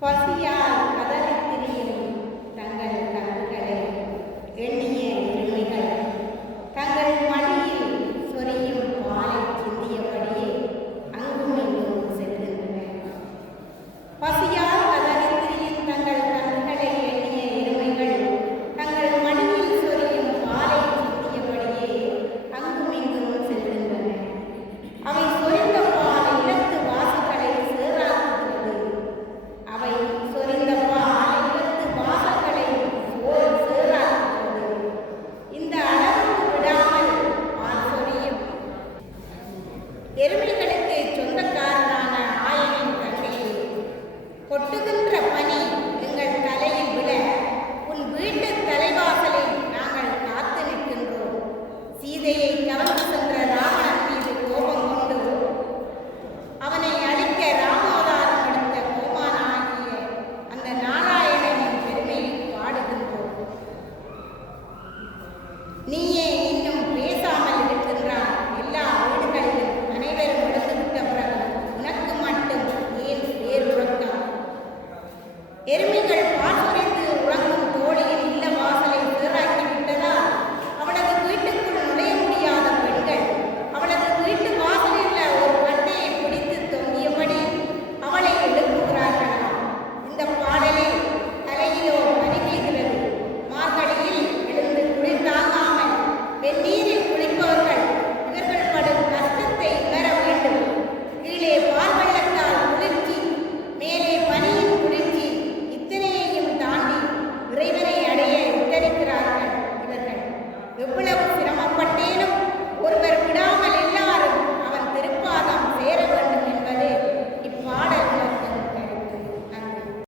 关西啊